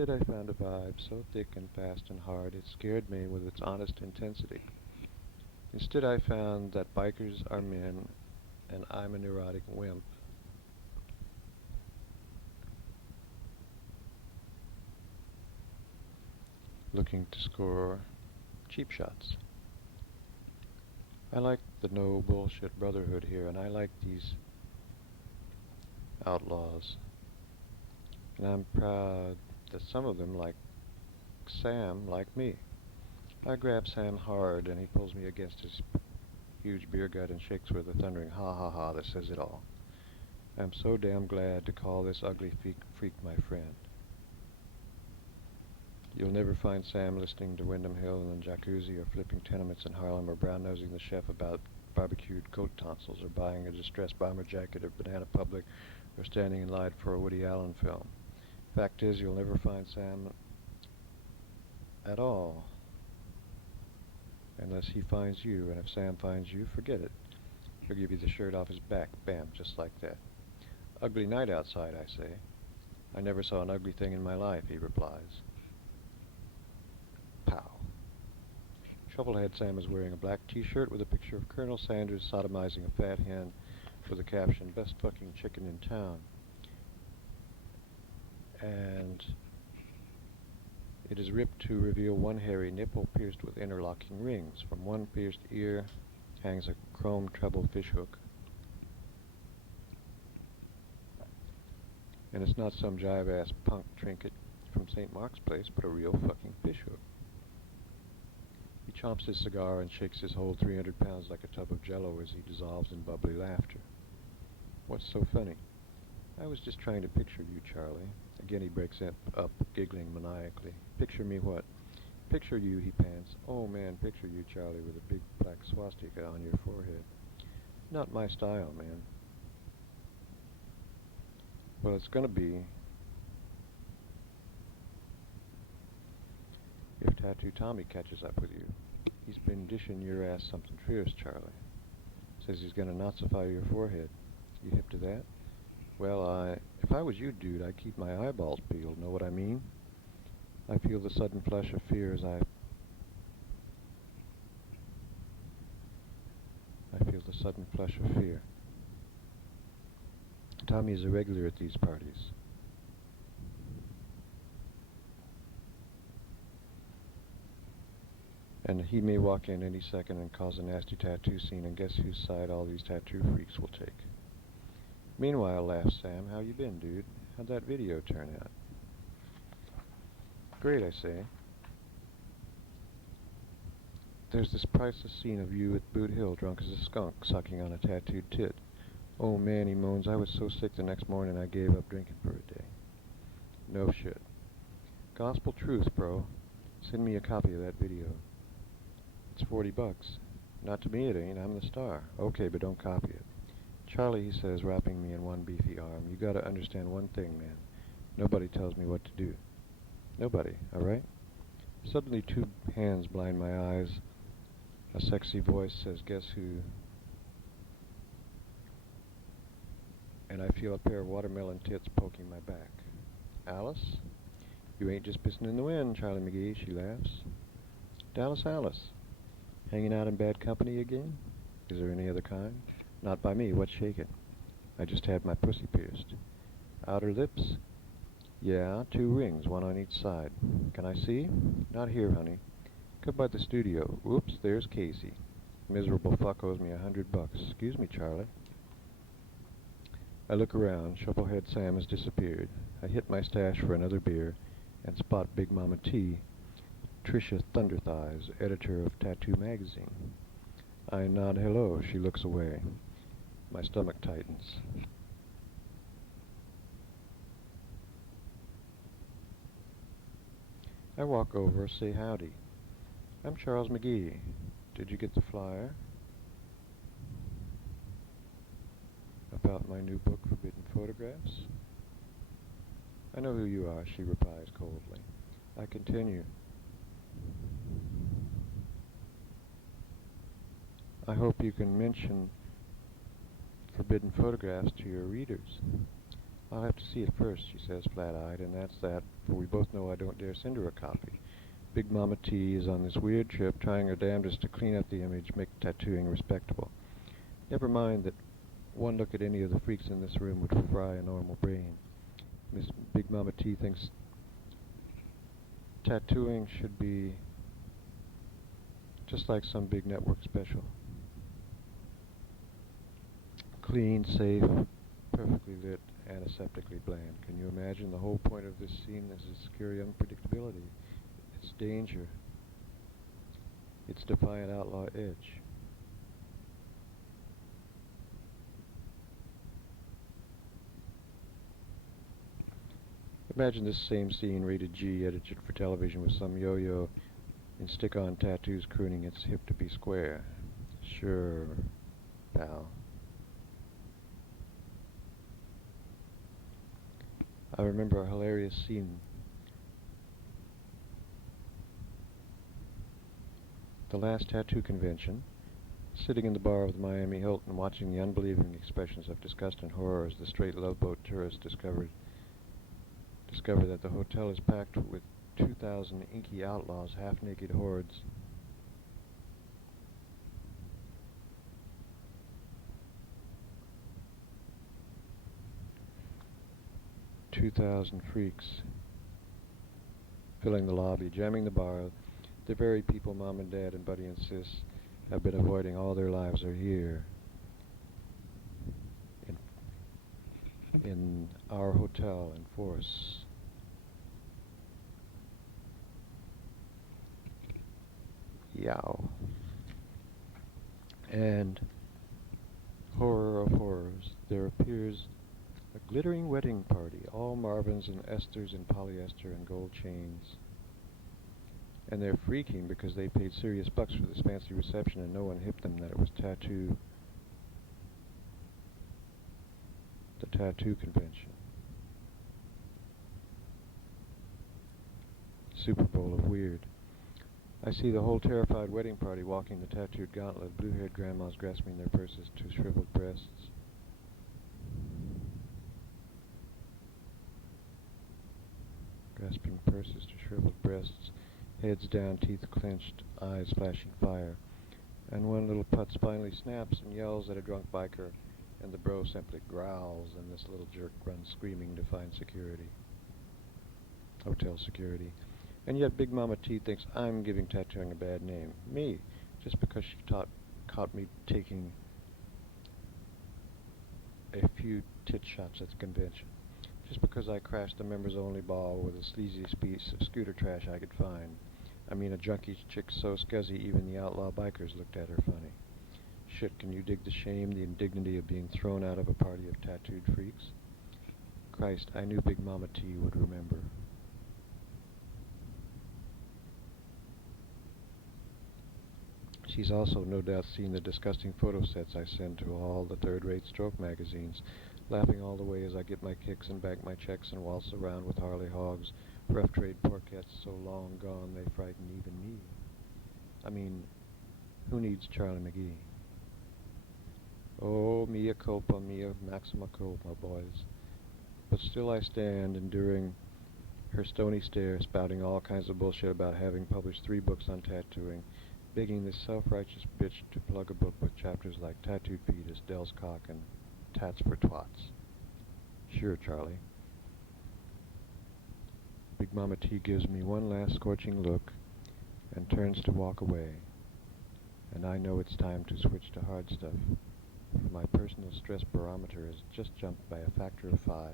Instead, I found a vibe so thick and fast and hard it scared me with its honest intensity. Instead, I found that bikers are men and I'm a neurotic wimp looking to score cheap shots. I like the no bullshit brotherhood here, and I like these outlaws. And I'm proud that some of them, like Sam, like me. I grab Sam hard, and he pulls me against his huge beer gut and shakes with a thundering ha ha ha that says it all. I'm so damn glad to call this ugly freak my friend. You'll never find Sam listening to Windham Hill in the jacuzzi or flipping tenements in Harlem or brown-nosing the chef about barbecued goat tonsils or buying a distressed bomber jacket at Banana Public or standing in line for a Woody Allen film. Fact is, you'll never find Sam at all unless he finds you, and if Sam finds you, forget it. He'll give you the shirt off his back, bam, just like that. Ugly night outside, I say. I never saw an ugly thing in my life, he replies. Pow. Shufflehead Sam is wearing a black t-shirt with a picture of Colonel Sanders sodomizing a fat hen with the caption, best fucking chicken in town. And it is ripped to reveal one hairy nipple pierced with interlocking rings. From one pierced ear hangs a chrome treble fishhook. And it's not some jive-ass punk trinket from St. Mark's Place, but a real fucking fishhook. He chomps his cigar and shakes his whole 300 pounds like a tub of jello as he dissolves in bubbly laughter. What's so funny? I was just trying to picture you, Charlie. Again he breaks up, giggling maniacally. Picture me what? Picture you, he pants. Oh man, picture you, Charlie, with a big black swastika on your forehead. Not my style, man. Well, it's gonna be if Tattoo Tommy catches up with you. He's been dishing your ass something fierce, Charlie. Says he's gonna Nazify your forehead. You hip to that? Well, if I was you, dude, I'd keep my eyeballs peeled, know what I mean? I feel the sudden flush of fear as I feel the sudden flush of fear. Tommy is a regular at these parties. And he may walk in any second and cause a nasty tattoo scene, and guess whose side all these tattoo freaks will take. Meanwhile, laughs Sam, how you been, dude? How'd that video turn out? Great, I say. There's this priceless scene of you at Boot Hill, drunk as a skunk, sucking on a tattooed tit. Oh man, he moans, I was so sick the next morning I gave up drinking for a day. No shit. Gospel truth, bro. Send me a copy of that video. It's $40. Not to me it ain't, I'm the star. Okay, but don't copy it. Charlie, he says, wrapping me in one beefy arm, you gotta understand one thing, man. Nobody tells me what to do. Nobody, alright? Suddenly 2 hands blind my eyes. A sexy voice says, guess who? And I feel a pair of watermelon tits poking my back. Alice? You ain't just pissing in the wind, Charlie McGee, she laughs. Dallas Alice. Hanging out in bad company again? Is there any other kind? Not by me, what's shaking? I just had my pussy pierced. Outer lips? Yeah, 2 rings, 1 on each side. Can I see? Not here, honey. Come by the studio. Oops, there's Casey. Miserable fuck owes me $100. Excuse me, Charlie. I look around. Shufflehead Sam has disappeared. I hit my stash for another beer and spot Big Mama T, Tricia Thunderthighs, editor of Tattoo Magazine. I nod hello. She looks away. My stomach tightens. I walk over, say howdy. I'm Charles McGee. Did you get the flyer? About my new book, Forbidden Photographs? I know who you are, she replies coldly. I continue. I hope you can mention Forbidden Photographs to your readers. I'll have to see it first, she says, flat-eyed, and that's that, for we both know I don't dare send her a copy. Big Mama T is on this weird trip, trying her damnedest to clean up the image, make tattooing respectable. Never mind that one look at any of the freaks in this room would fry a normal brain. Miss Big Mama T thinks tattooing should be just like some big network special. Clean, safe, perfectly lit, antiseptically bland. Can you imagine? The whole point of this scene is its scary unpredictability, its danger, its defiant outlaw edge. Imagine this same scene rated G, edited for television with some yo-yo in stick-on tattoos crooning it's hip to be square. Sure, pal. I remember a hilarious scene. The last tattoo convention, sitting in the bar of the Miami Hilton watching the unbelieving expressions of disgust and horror as the straight Love Boat tourists discover that the hotel is packed with 2,000 inky outlaws, half-naked hordes. 2,000 freaks filling the lobby, jamming the bar. The very people Mom and Dad and Buddy and Sis have been avoiding all their lives are here in our hotel in force. Yow. And horror of horrors, there appears a glittering wedding party, all Marvins and Esthers in polyester and gold chains. And they're freaking because they paid serious bucks for this fancy reception and no one hipped them that it was the tattoo convention. Super Bowl of weird. I see the whole terrified wedding party walking the tattooed gauntlet, blue-haired grandmas grasping their purses to shriveled breasts. Grasping purses to shriveled breasts, heads down, teeth clenched, eyes flashing fire. And one little putz finally snaps and yells at a drunk biker, and the bro simply growls, and this little jerk runs screaming to find security. Hotel security. And yet Big Mama T thinks I'm giving tattooing a bad name. Me, just because she caught me taking a few tit shots at the convention. Just because I crashed the members-only ball with the sleaziest piece of scooter trash I could find. I mean, a junkie chick so scuzzy even the outlaw bikers looked at her funny. Shit, can you dig the shame, the indignity of being thrown out of a party of tattooed freaks? Christ, I knew Big Mama T would remember. She's also no doubt seen the disgusting photo sets I send to all the third-rate stroke magazines, laughing all the way as I get my kicks and bank my checks and waltz around with Harley Hogs, rough trade porkettes so long gone they frighten even me. I mean, who needs Charlie McGee? Oh, mea culpa, mea maxima culpa, boys. But still I stand, enduring her stony stare, spouting all kinds of bullshit about having published 3 books on tattooing, begging this self-righteous bitch to plug a book with chapters like Tattooed Fetus, Dell's Cock, and Tats for Twats. Sure, Charlie. Big Mama T gives me one last scorching look and turns to walk away. And I know it's time to switch to hard stuff. For my personal stress barometer has just jumped by a factor of 5,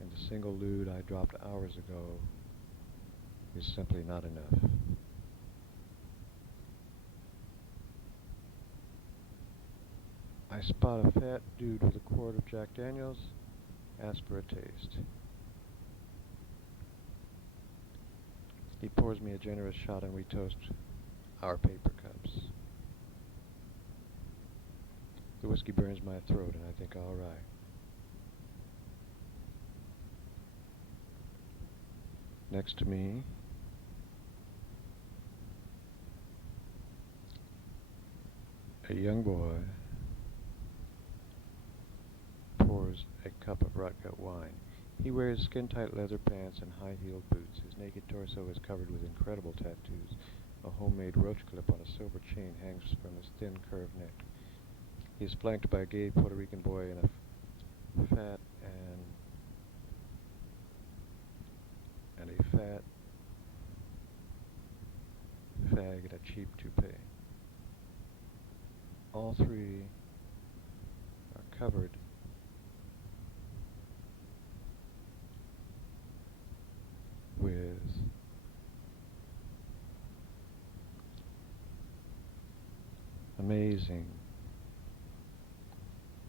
and the single lewd I dropped hours ago is simply not enough. I spot a fat dude with a quart of Jack Daniels, ask for a taste. He pours me a generous shot and we toast our paper cups. The whiskey burns my throat and I think, all right. Next to me, a young boy pours a cup of rot-gut wine. He wears skin-tight leather pants and high-heeled boots. His naked torso is covered with incredible tattoos. A homemade roach clip on a silver chain hangs from his thin, curved neck. He is flanked by a gay Puerto Rican boy and a fat fag in a cheap toupee. All three are covered with amazing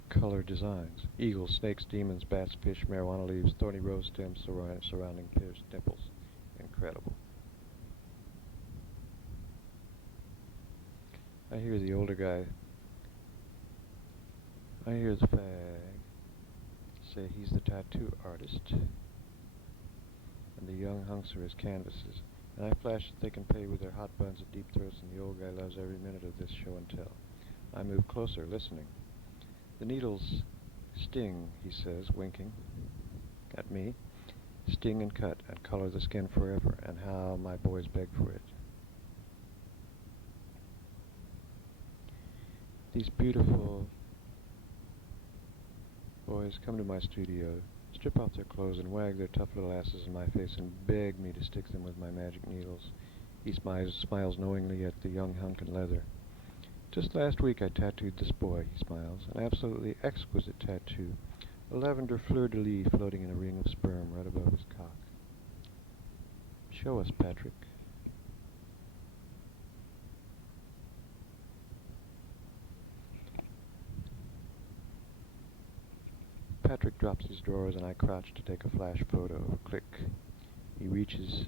color designs. Eagles, snakes, demons, bats, fish, marijuana leaves, thorny rose stems surrounding pierced nipples. Incredible. I hear the older guy, I hear the fag say he's the tattoo artist, and the young hunks are his canvases. And I flash that they can pay with their hot buns and deep throats, and the old guy loves every minute of this show and tell. I move closer, listening. The needles sting, he says, winking at me. Sting and cut and color the skin forever, and how my boys beg for it. These beautiful boys come to my studio, strip off their clothes and wag their tough little asses in my face and beg me to stick them with my magic needles. He smiles knowingly at the young hunk in leather. Just last week I tattooed this boy, he smiles, an absolutely exquisite tattoo, a lavender fleur-de-lis floating in a ring of sperm right above his cock. Show us, Patrick. Patrick drops his drawers and I crouch to take a flash photo. Click. He reaches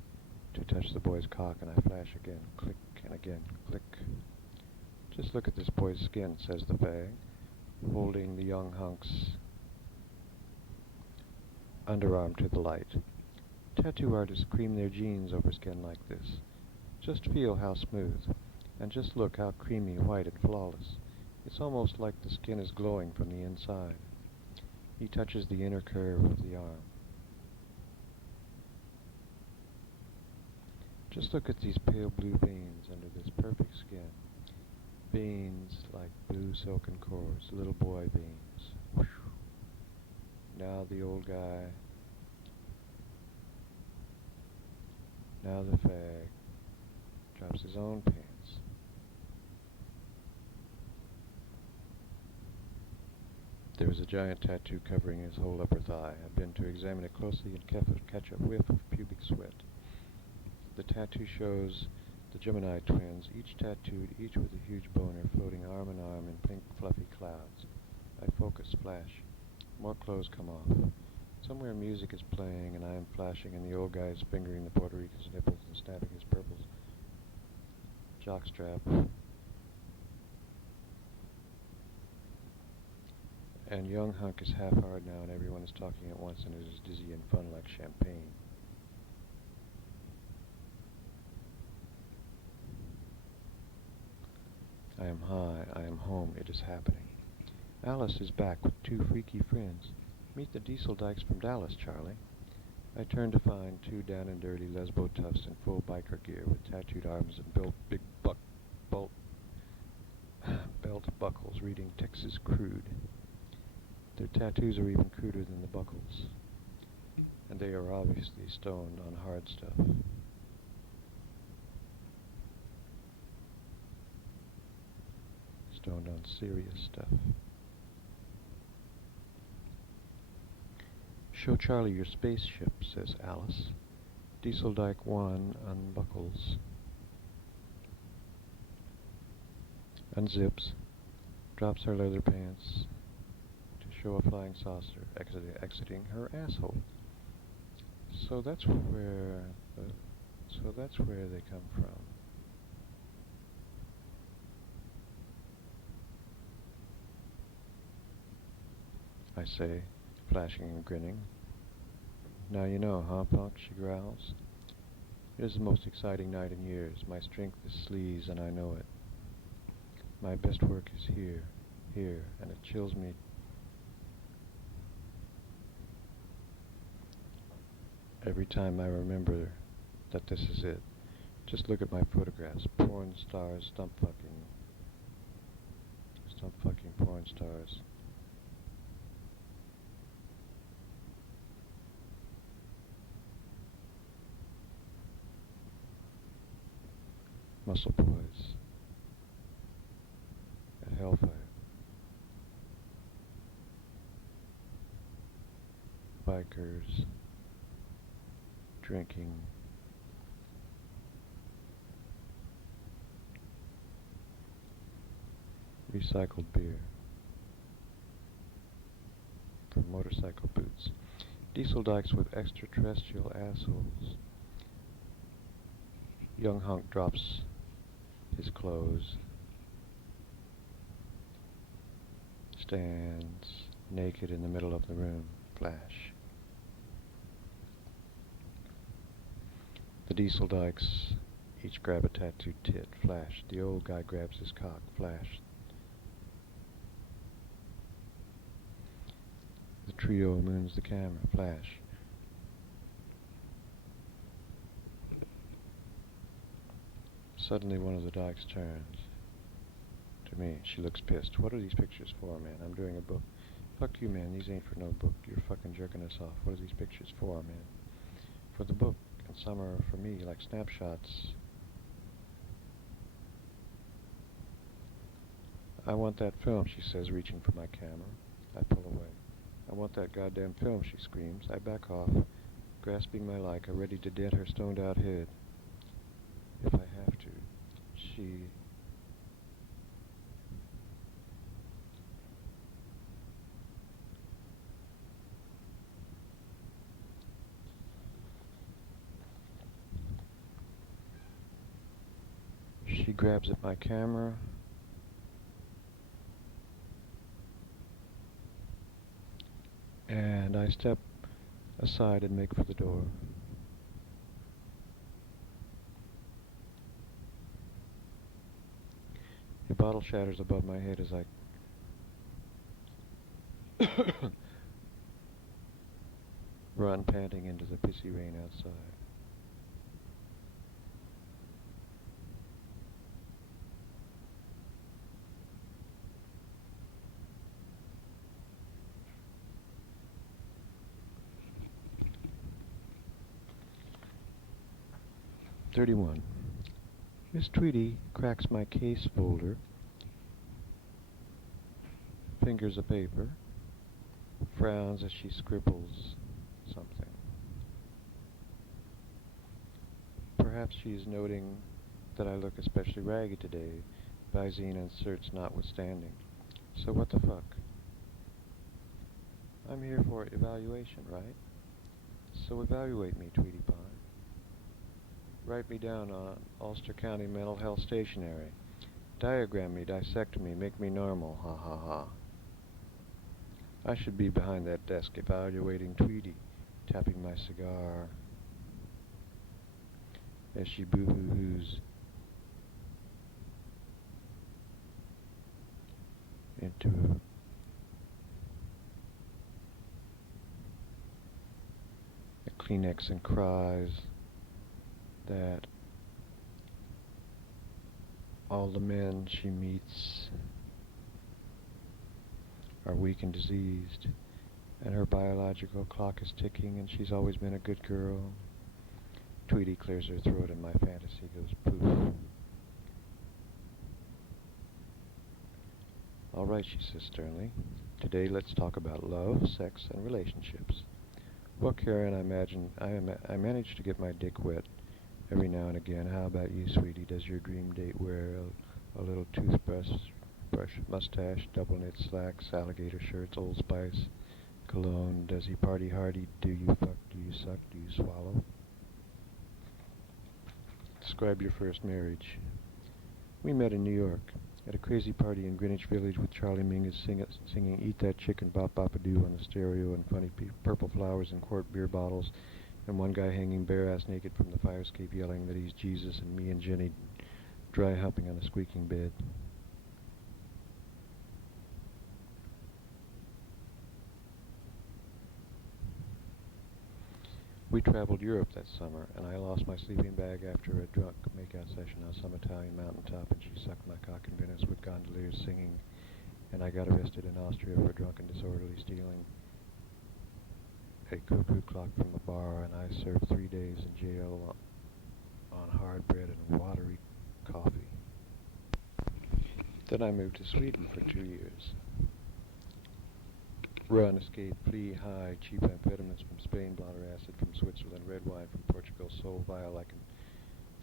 to touch the boy's cock and I flash again. Click and again. Click. Just look at this boy's skin, says the fag, holding the young hunk's underarm to the light. Tattoo artists cream their jeans over skin like this. Just feel how smooth, and just look how creamy, white, and flawless. It's almost like the skin is glowing from the inside. He touches the inner curve of the arm. Just look at these pale blue veins under this perfect skin. Veins like blue silken cords, little boy veins. Whew. Now the old guy. Now the fag drops his own pants. There is a giant tattoo covering his whole upper thigh. I bend to examine it closely and catch a whiff of pubic sweat. The tattoo shows the Gemini twins, each tattooed, each with a huge boner, floating arm in arm in pink fluffy clouds. I focus, flash. More clothes come off. Somewhere music is playing and I am flashing and the old guy is fingering the Puerto Rican's nipples and snapping his purple jockstrap. And young hunk is half hard now and everyone is talking at once and it is dizzy and fun like champagne. I am high, I am home, it is happening. Alice is back with two freaky friends. Meet the Diesel Dykes from Dallas, Charlie. I turn to find two down and dirty lesbo toughs in full biker gear with tattooed arms and big belt buckles reading Texas Crude. Their tattoos are even cruder than the buckles, and they are obviously stoned on hard stuff. Stoned on serious stuff. Show Charlie your spaceship, says Alice. Diesel Dyke 1 unbuckles, unzips, drops her leather pants to show a flying saucer exiting her asshole. So that's where they come from. I say, flashing and grinning. Now you know, huh, punk, she growls. It is the most exciting night in years. My strength is sleaze, and I know it. My best work is here, and it chills me Every time I remember that this is it. Just look at my photographs. Porn stars, stump fucking porn stars. Muscle boys at Hellfire. Bikers drinking recycled beer from motorcycle boots. Diesel dykes with extraterrestrial assholes. Young hunk drops his clothes, stands naked in the middle of the room. Flash. The diesel dykes each grab a tattooed tit. Flash. The old guy grabs his cock. Flash. The trio moons the camera. Flash. Suddenly one of the dykes turns to me. She looks pissed. What are these pictures for, man? I'm doing a book. Fuck you, man. These ain't for no book. You're fucking jerking us off. What are these pictures for, man? For the book. And some are for me, like snapshots. I want that film, she says, reaching for my camera. I pull away. I want that goddamn film, she screams. I back off, grasping my Leica, ready to dent her stoned-out head. If I have to. She grabs at my camera. And I step aside and make for the door. A bottle shatters above my head as I run panting into the pissy rain outside. '31. Miss Tweedy cracks my case folder, fingers a paper, frowns as she scribbles something. Perhaps she is noting that I look especially ragged today, Visine inserts notwithstanding. So what the fuck? I'm here for evaluation, right? So evaluate me, Tweety Pie. Write me down on Ulster County Mental Health Stationery. Diagram me, dissect me, make me normal, ha ha ha. I should be behind that desk evaluating Tweety, tapping my cigar as she boo-hoo-hoos into a Kleenex and cries that all the men she meets are weak and diseased, and her biological clock is ticking, and she's always been a good girl. Tweety clears her throat, and my fantasy goes poof. All right, she says sternly. Today let's talk about love, sex, and relationships. Well, Karen, I manage to get my dick wet every now and again. How about you, sweetie? Does your dream date wear a little toothbrush, mustache, double knit slacks, alligator shirts, Old Spice, cologne? Does he party hardy? Do you fuck? Do you suck? Do you swallow? Describe your first marriage. We met in New York at a crazy party in Greenwich Village with Charlie Mingus singing Eat That Chicken Bop Bop A Doo on the stereo, and funny purple flowers in quart beer bottles, and one guy hanging bare-ass naked from the fire escape yelling that he's Jesus, and me and Jenny dry humping on a squeaking bed. We traveled Europe that summer, and I lost my sleeping bag after a drunk make-out session on some Italian mountaintop, and she sucked my cock in Venice with gondoliers singing, and I got arrested in Austria for drunken disorderly stealing a cuckoo clock from a bar, and I served 3 days in jail on hard bread and watery coffee. Then I moved to Sweden for 2 years. Run, escape, flee, hide, cheap amphetamines from Spain, blotter acid from Switzerland, red wine from Portugal, so vile I can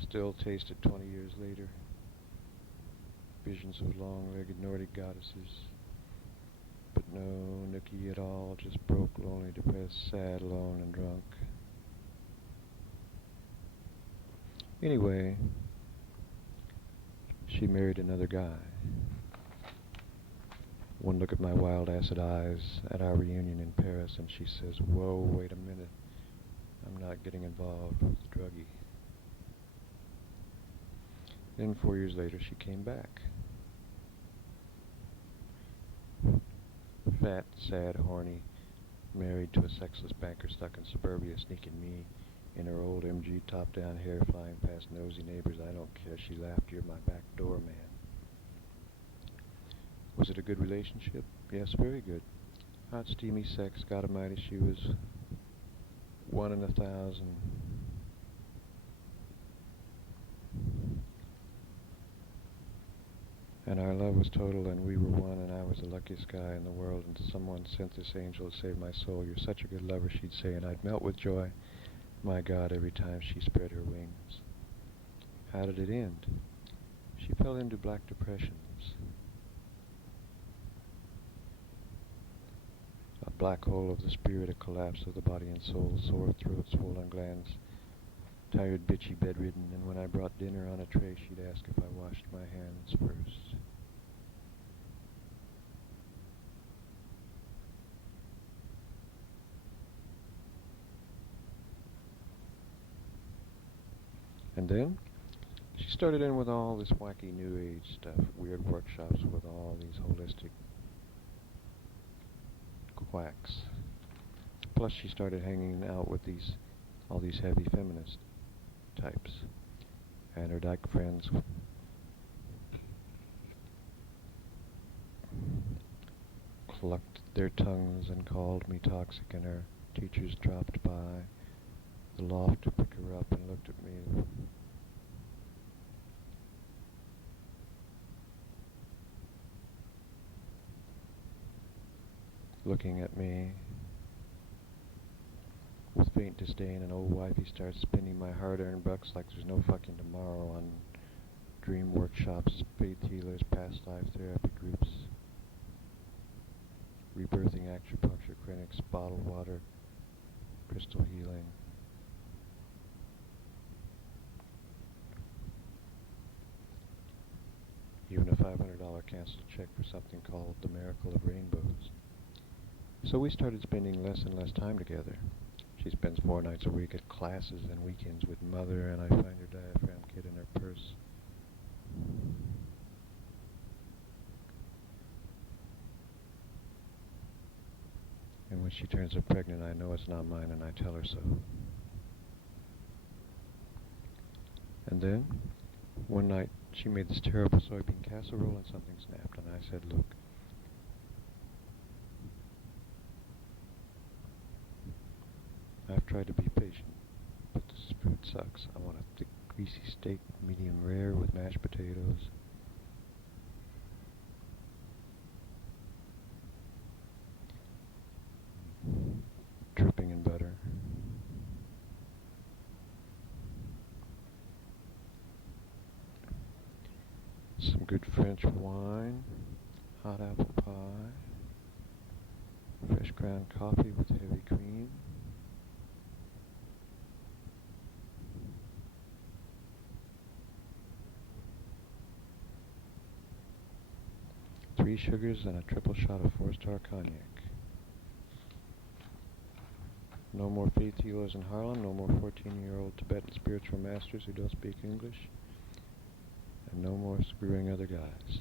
still taste it 20 years later. Visions of long-legged Nordic goddesses, but no nookie at all, just broke, lonely, depressed, sad, alone, and drunk. Anyway, she married another guy. One look at my wild acid eyes at our reunion in Paris, and she says, "Whoa, wait a minute. I'm not getting involved with the druggie." Then 4 years later, she came back. Fat, sad, horny, married to a sexless banker stuck in suburbia, sneaking me in her old MG, top-down hair flying past nosy neighbors. I don't care. She laughed, "You're my back door man." Was it a good relationship? Yes, very good. Hot, steamy sex. God almighty, she was 1 in 1,000. And our love was total, and we were one, and I was the luckiest guy in the world, and someone sent this angel to save my soul. "You're such a good lover," she'd say, and I'd melt with joy, my God, every time she spread her wings. How did it end? She fell into black depressions. A black hole of the spirit, a collapse of the body and soul, sore throat, swollen glands, tired, bitchy, bedridden, and when I brought dinner on a tray, she'd ask if I washed my hands first. And then she started in with all this wacky New Age stuff, weird workshops with all these holistic quacks. Plus she started hanging out with all these heavy feminist types, and her dyke friends clucked their tongues and called me toxic, and her teachers dropped by the loft to pick her up and looked at me. Looking at me with faint disdain, and old wifey starts spending my hard-earned bucks like there's no fucking tomorrow on dream workshops, faith healers, past life therapy groups, rebirthing acupuncture clinics, bottled water, crystal healing. Even a $500 canceled check for something called the Miracle of Rainbows. So we started spending less and less time together. She spends 4 nights a week at classes and weekends with Mother, and I find her diaphragm kit in her purse. And when she turns up pregnant, I know it's not mine, and I tell her so. And then, one night, she made this terrible soybean casserole and something snapped, and I said, "Look, I've tried to be patient, but this food sucks. I want a thick, greasy steak, medium rare, with mashed potatoes. Dripping in butter. Some good French wine, hot apple pie, fresh ground coffee with heavy cream. Three sugars and a triple shot of 4-star cognac. No more faith healers in Harlem, no more 14-year-old Tibetan spiritual masters who don't speak English, and no more screwing other guys."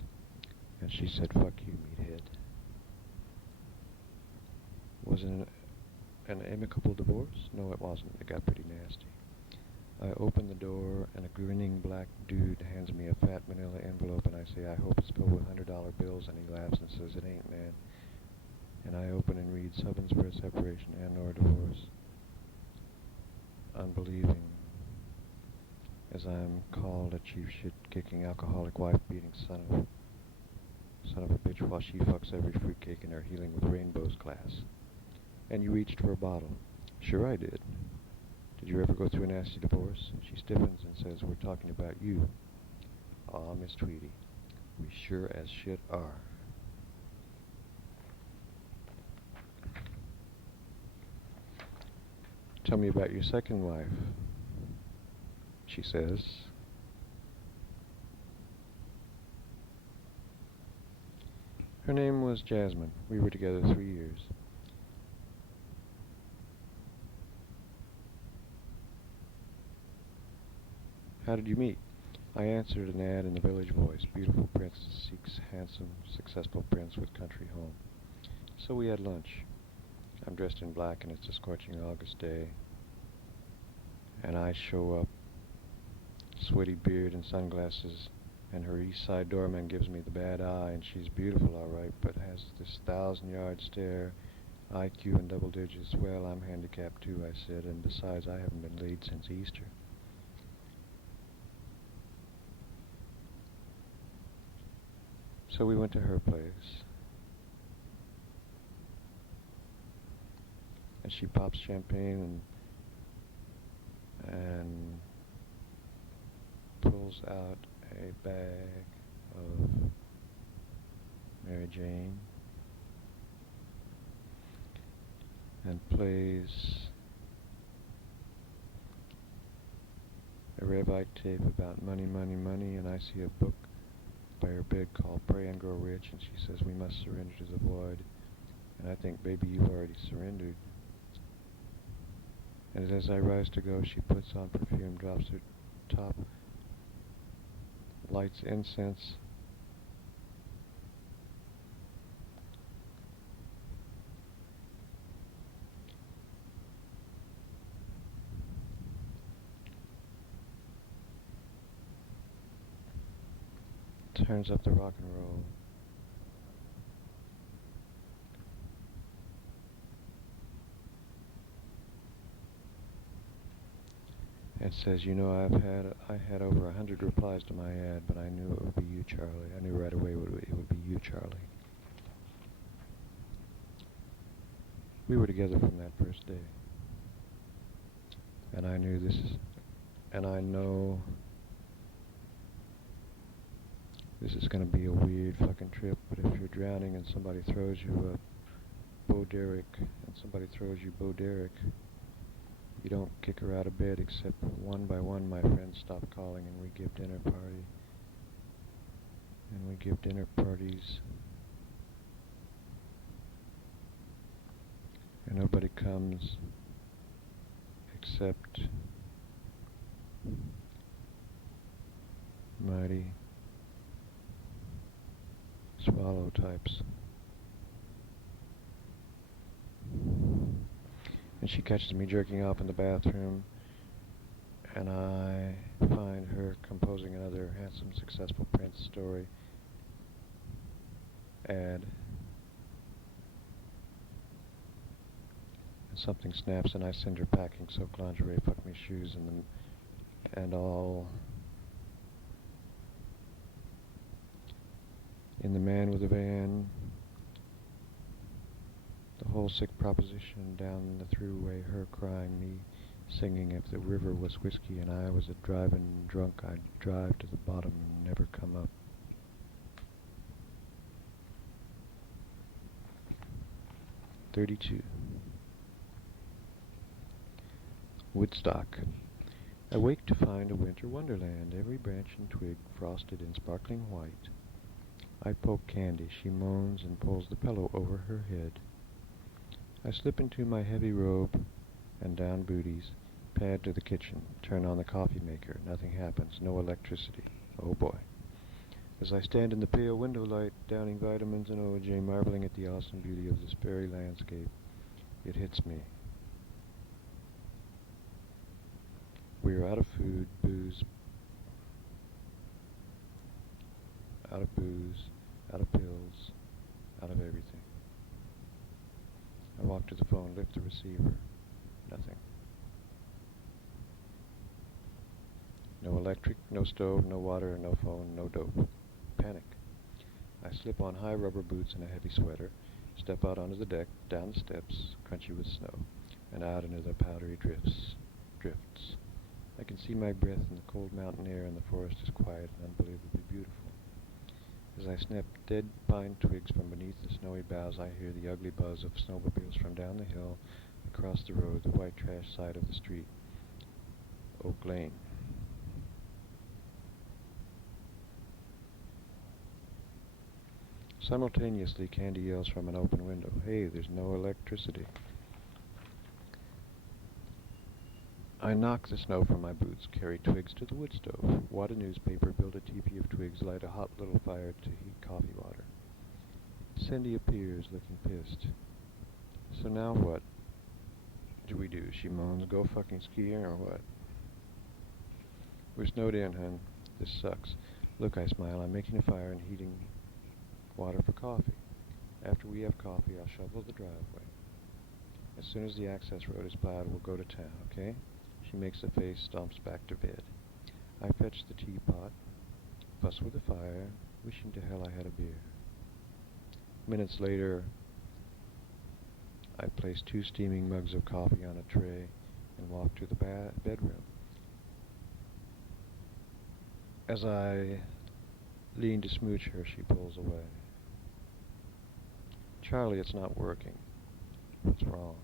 And she said, "Fuck you, meathead." Wasn't An amicable divorce? No, it wasn't. It got pretty nasty. I open the door, and a grinning black dude hands me a fat manila envelope, and I say, I hope it's filled with $100 bills, and he laughs and says, it ain't, man. And I open and read summons for a separation and or divorce. Unbelieving, as I am called a cheap shit-kicking, alcoholic, wife-beating son of a bitch while she fucks every fruitcake in her healing with rainbows class. And you reached for a bottle. Sure I did. Did you ever go through a nasty divorce? She stiffens and says, we're talking about you. Aw, Miss Tweedy, we sure as shit are. Tell me about your second wife, she says. Her name was Jasmine. We were together 3 years. How did you meet? I answered an ad in the Village Voice. Beautiful princess seeks handsome, successful prince with country home. So we had lunch. I'm dressed in black and it's a scorching August day. And I show up, sweaty beard and sunglasses, and her East Side doorman gives me the bad eye, and she's beautiful all right, but has this 1,000-yard stare, IQ in double digits. Well, I'm handicapped too, I said, and besides, I haven't been laid since Easter. So we went to her place, and she pops champagne and pulls out a bag of Mary Jane and plays a Revite tape about money, money, money, and I see a book by her bed called Pray and Grow Rich, and she says we must surrender to the void, and I think, baby, you've already surrendered. And as I rise to go, she puts on perfume, drops her top, lights incense, turns up the rock and roll. And says, you know, I had over 100 replies to my ad, but I knew it would be you, Charlie. I knew right away it would be you, Charlie. We were together from that first day. And I knew and I know this is going to be a weird fucking trip, but if you're drowning and somebody throws you a Bo Derek, and somebody throws you Bo Derek, you don't kick her out of bed, except one by one my friends stop calling and we give dinner party. And we give dinner parties. And nobody comes except mighty swallow types. And she catches me jerking off in the bathroom, and I find her composing another handsome, successful prince story ad. And something snaps, and I send her packing silk lingerie, fuck me shoes, and all. In the man with a van, the whole sick proposition down the throughway, her crying, me singing, if the river was whiskey and I was a driving drunk, I'd drive to the bottom and never come up. .32 Woodstock. I wake to find a winter wonderland, every branch and twig frosted in sparkling white. I poke Candy, she moans and pulls the pillow over her head. I slip into my heavy robe and down booties, pad to the kitchen, turn on the coffee maker. Nothing happens, no electricity. Oh boy. As I stand in the pale window light, downing vitamins and OJ, marveling at the awesome beauty of this fairy landscape, it hits me. We are out of food, out of booze, out of pills, out of everything. I walk to the phone, lift the receiver. Nothing. No electric, no stove, no water, no phone, no dope. Panic. I slip on high rubber boots and a heavy sweater, step out onto the deck, down the steps, crunchy with snow, and out into the powdery drifts. I can see my breath in the cold mountain air, and the forest is quiet and unbelievably beautiful. As I snap dead pine twigs from beneath the snowy boughs, I hear the ugly buzz of snowmobiles from down the hill, across the road, the white trash side of the street. Oak Lane. Simultaneously, Candy yells from an open window, "Hey, there's no electricity." I knock the snow from my boots, carry twigs to the wood stove, wad a newspaper, build a teepee of twigs, light a hot little fire to heat coffee water. Cindy appears, looking pissed. "So now what do we do?" she moans. "Go fucking skiing or what?" "We're snowed in, hun. This sucks." "Look," I smile, "I'm making a fire and heating water for coffee. After we have coffee, I'll shovel the driveway. As soon as the access road is plowed, we'll go to town, okay?" She makes a face, stomps back to bed. I fetch the teapot, fuss with the fire, wishing to hell I had a beer. Minutes later, I place 2 steaming mugs of coffee on a tray and walk to the bedroom. As I lean to smooch her, she pulls away. "Charlie, it's not working." "What's wrong?"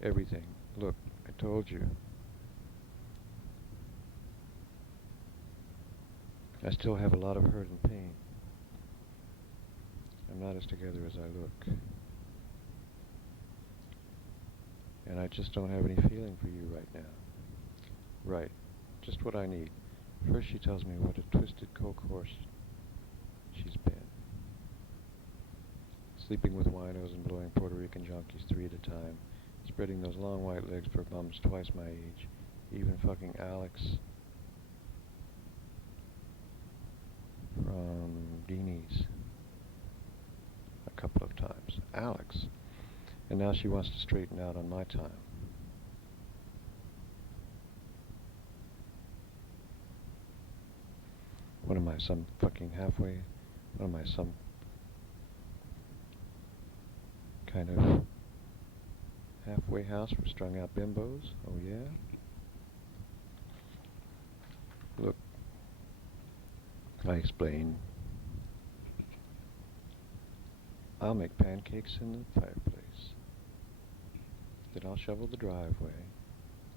"Everything. Look, I told you." I still have a lot of hurt and pain. I'm not as together as I look. And I just don't have any feeling for you right now. Right. Just what I need. First she tells me what a twisted coke horse she's been. Sleeping with winos and blowing Puerto Rican junkies 3 at a time. Spreading those long white legs for bums twice my age. Even fucking Alex from Deanie's a couple of times. Alex. And now she wants to straighten out on my time. What am I, some fucking halfway? What am I, some kind of halfway house for strung out bimbos? Oh yeah? Look, I explain. I'll make pancakes in the fireplace. Then I'll shovel the driveway.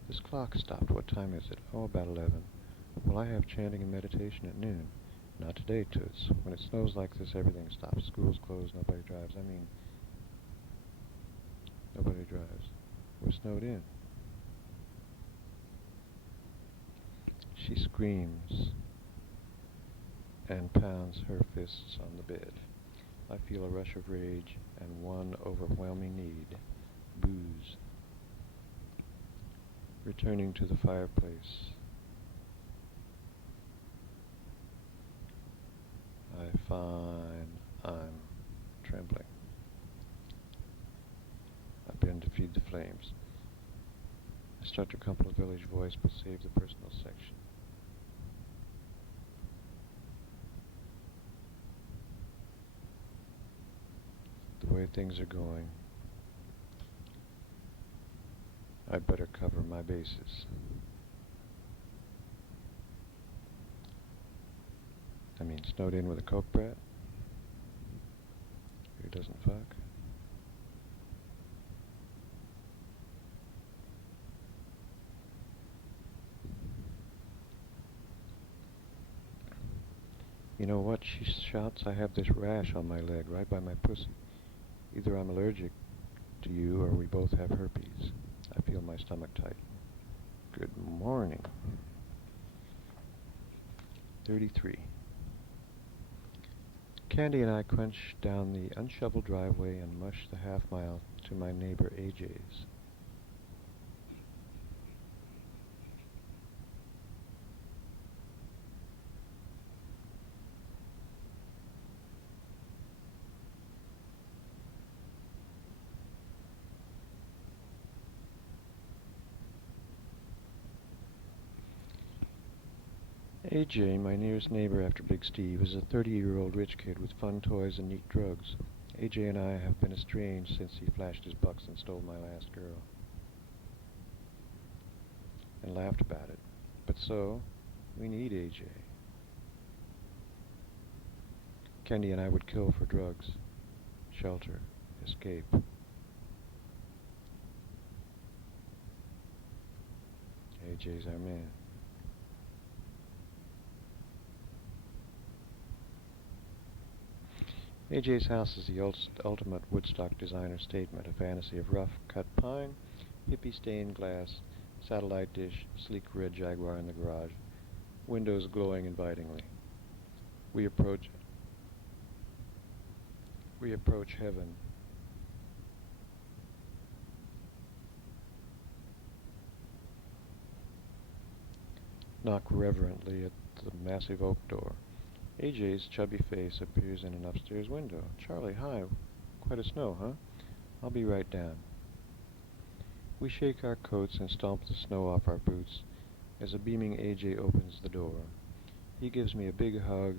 This clock stopped. What time is it? Oh, about 11. Well, I have chanting and meditation at noon. Not today, Toots. When it snows like this, everything stops. School's closed, nobody drives. I mean, nobody drives. We're snowed in. She screams and pounds her fists on the bed. I feel a rush of rage and one overwhelming need. Booze. Returning to the fireplace, I find I'm trembling. I bend to feed the flames. I start to crumple the village voice, but save the personal section. The way things are going, I'd better cover my bases. I mean, snowed in with a coke brat? Who doesn't fuck? You know what, she shouts, I have this rash on my leg, right by my pussy. Either I'm allergic to you or we both have herpes. I feel my stomach tighten. Good morning. 33. Candy and I crunch down the unshoveled driveway and mush the half-mile to my neighbor AJ's. AJ, my nearest neighbor after Big Steve, is a 30-year-old rich kid with fun toys and neat drugs. AJ and I have been estranged since he flashed his bucks and stole my last girl. And laughed about it. But so, we need AJ. Candy and I would kill for drugs, shelter, escape. AJ's our man. AJ's house is the ultimate Woodstock designer statement, a fantasy of rough-cut pine, hippie stained glass, satellite dish, sleek red Jaguar in the garage, windows glowing invitingly. We approach heaven. Knock reverently at the massive oak door. AJ's chubby face appears in an upstairs window. Charlie, hi. Quite a snow, huh? I'll be right down. We shake our coats and stomp the snow off our boots as a beaming AJ opens the door. He gives me a big hug,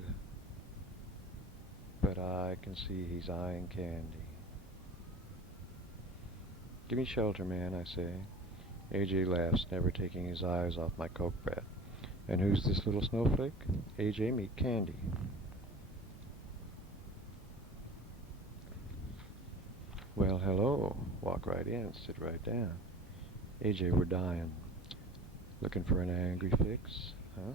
but I can see he's eyeing Candy. Give me shelter, man, I say. AJ laughs, never taking his eyes off my coke bat. And who's this little snowflake? AJ, meet Candy. Well, hello. Walk right in, sit right down. AJ, we're dying. Looking for an angry fix, huh?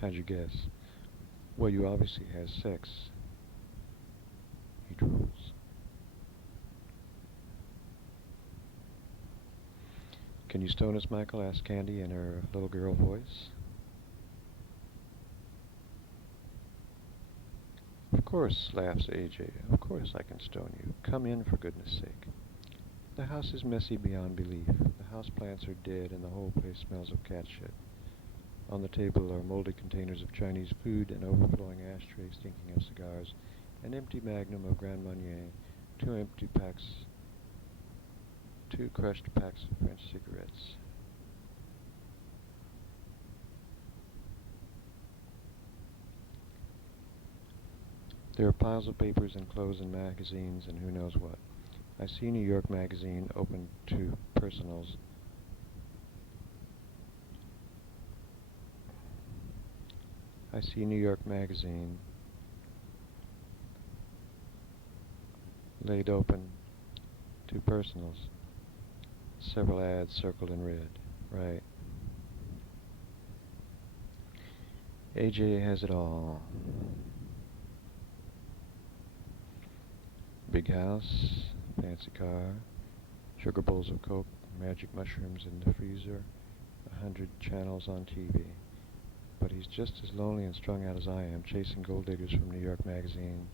How'd you guess? Well, you obviously has sex. He drools. Can you stone us, Michael? Asked Candy in her little girl voice. Of course, laughs AJ. Of course I can stone you. Come in, for goodness sake. The house is messy beyond belief. The houseplants are dead and the whole place smells of cat shit. On the table are molded containers of Chinese food, an overflowing ashtray stinking of cigars, an empty magnum of Grand Marnier, two crushed packs of French cigarettes. There are piles of papers and clothes and magazines and who knows what. I see New York Magazine open to personals. I see New York Magazine laid open to personals. Several ads circled in red. Right. AJ has it all. Big house, fancy car, sugar bowls of Coke, magic mushrooms in the freezer, 100 channels on TV. But he's just as lonely and strung out as I am, chasing gold diggers from New York Magazine.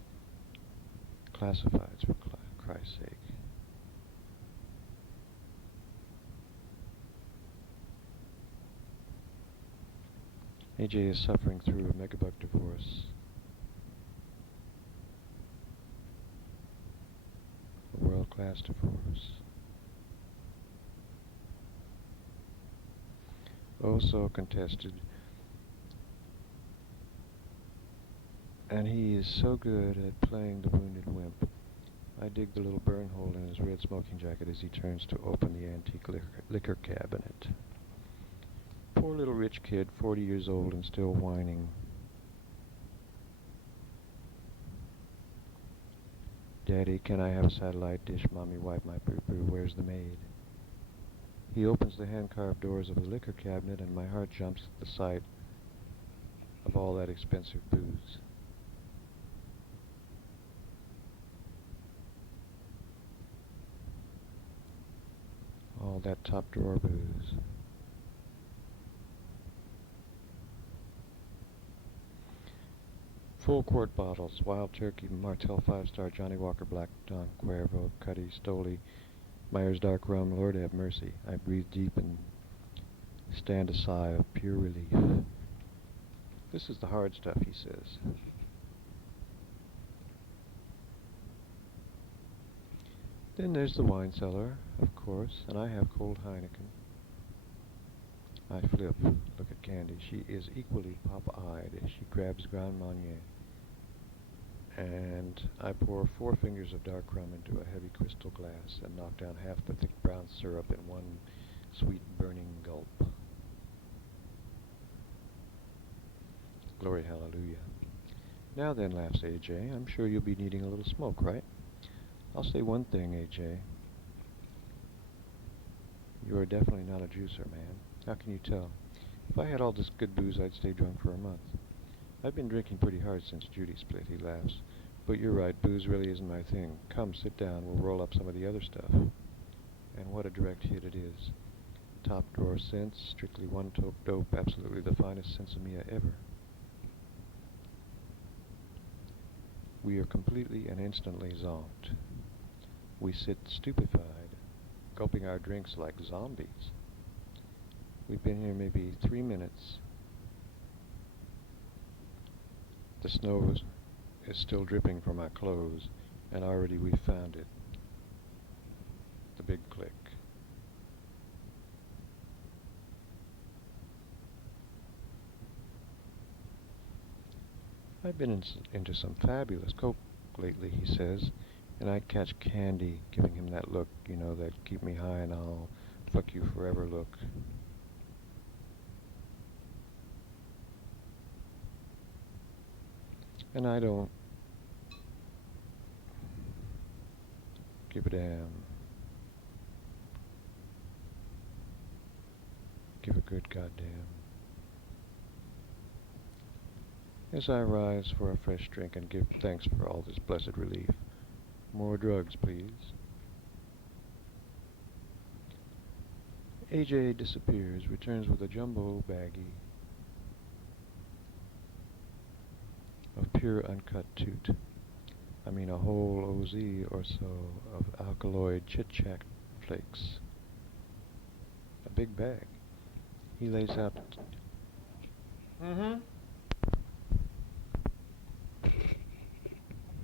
Classifieds, for Christ's sake. AJ is suffering through a megabuck divorce. A world-class divorce. Oh, so contested. And he is so good at playing the wounded wimp. I dig the little burn hole in his red smoking jacket as he turns to open the antique liquor cabinet. Poor little rich kid, 40 years old and still whining. Daddy, can I have a satellite dish? Mommy, wipe my poo-poo. Where's the maid? He opens the hand-carved doors of the liquor cabinet and my heart jumps at the sight of all that expensive booze. All that top drawer booze. Full quart bottles, Wild Turkey, Martell 5-Star, Johnny Walker Black, Don Cuervo, Cuddy, Stoli, Myers Dark Rum, Lord have mercy. I breathe deep and stand a sigh of pure relief. This is the hard stuff, he says. Then there's the wine cellar, of course, and I have cold Heineken. I flip. Look at Candy. She is equally pop-eyed. She grabs Grand Marnier. And I pour 4 fingers of dark rum into a heavy crystal glass and knock down half the thick brown syrup in one sweet burning gulp. Glory hallelujah. Now then, laughs AJ, I'm sure you'll be needing a little smoke, right? I'll say one thing, AJ. You are definitely not a juicer, man. How can you tell? If I had all this good booze, I'd stay drunk for a month. I've been drinking pretty hard since Judy split, he laughs. But you're right, booze really isn't my thing. Come, sit down, we'll roll up some of the other stuff. And what a direct hit it is. Top drawer scents, strictly one-toke dope, absolutely the finest sensimilla ever. We are completely and instantly zonked. We sit stupefied, gulping our drinks like zombies. We've been here maybe 3 minutes. The snow is still dripping from our clothes, and already we've found it. The big click. I've been into some fabulous coke lately, he says, and I'd catch Candy giving him that look, you know, that keep me high and I'll fuck you forever look. And I don't give a damn. Give a good goddamn. As I rise for a fresh drink and give thanks for all this blessed relief. More drugs, please. AJ disappears, returns with a jumbo baggie of pure uncut toot. I mean a whole OZ or so of alkaloid chit-chat flakes. A big bag. He lays out...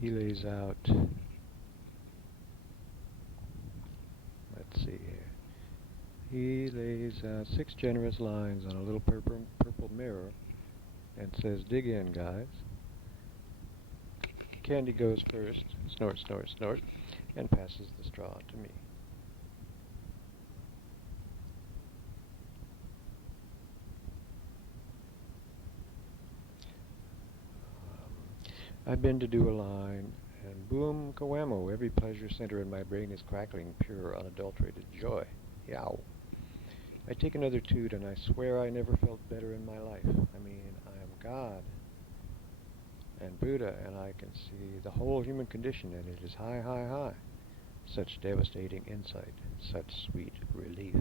He lays out... Let's see here. He lays out 6 generous lines on a little purple mirror and says, dig in, guys. Candy goes first, snort, snort, snort, and passes the straw to me. I've been to do a line, and boom, kawamo, every pleasure center in my brain is crackling pure, unadulterated joy. Yow. I take another toot, and I swear I never felt better in my life. I mean, I am God and Buddha, and I can see the whole human condition, and it is high, high, high. Such devastating insight, such sweet relief.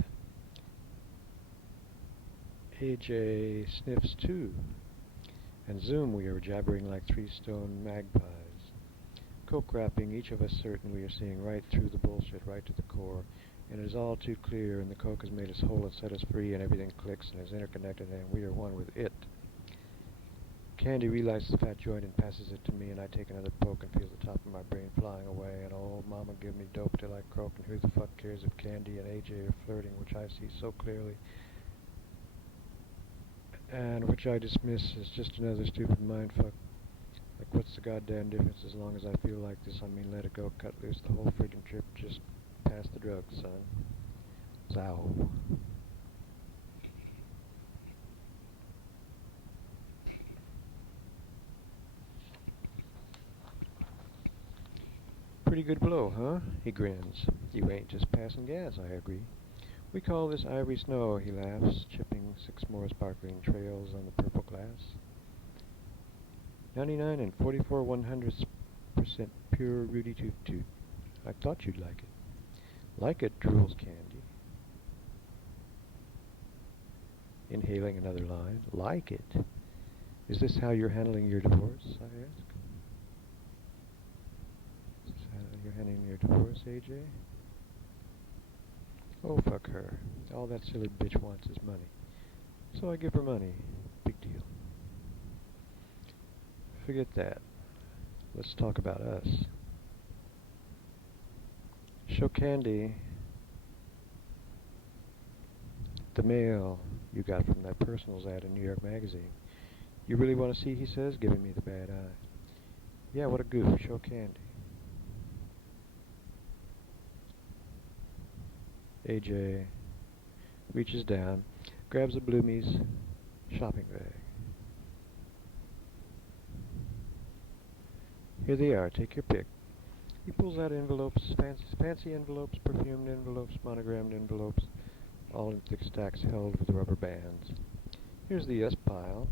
AJ sniffs too, and zoom, we are jabbering like 3 stone magpies. Coke wrapping, each of us certain we are seeing right through the bullshit, right to the core, and it is all too clear, and the Coke has made us whole and set us free, and everything clicks and is interconnected, and we are one with it. Candy relights the fat joint and passes it to me, and I take another poke and feel the top of my brain flying away, and oh, mama give me dope till I croak, and who the fuck cares if Candy and AJ are flirting, which I see so clearly, and which I dismiss as just another stupid mindfuck. Like, what's the goddamn difference as long as I feel like this? I mean, let it go, cut loose the whole freaking trip, just pass the drugs, son. Zow. Pretty good blow, huh? He grins. You ain't just passing gas, I agree. We call this ivory snow, he laughs, chipping 6 more sparkling trails on the purple glass. 99 and 44 100% pure Rudy Toot Toot. I thought you'd like it. Like it, drools Candy. Inhaling another line. Like it. Is this how you're handling your divorce, I ask? Is this how you're handling your divorce, AJ? Oh, fuck her. All that silly bitch wants is money. So I give her money. Big deal. Forget that. Let's talk about us. Show Candy the mail you got from that personals ad in New York Magazine. You really want to see, he says, giving me the bad eye. Yeah, what a goof. Show candy. AJ reaches down, grabs a Bloomies shopping bag. Here they are. Take your pick. He pulls out envelopes, fancy envelopes, perfumed envelopes, monogrammed envelopes, all in thick stacks held with rubber bands. Here's the yes pile.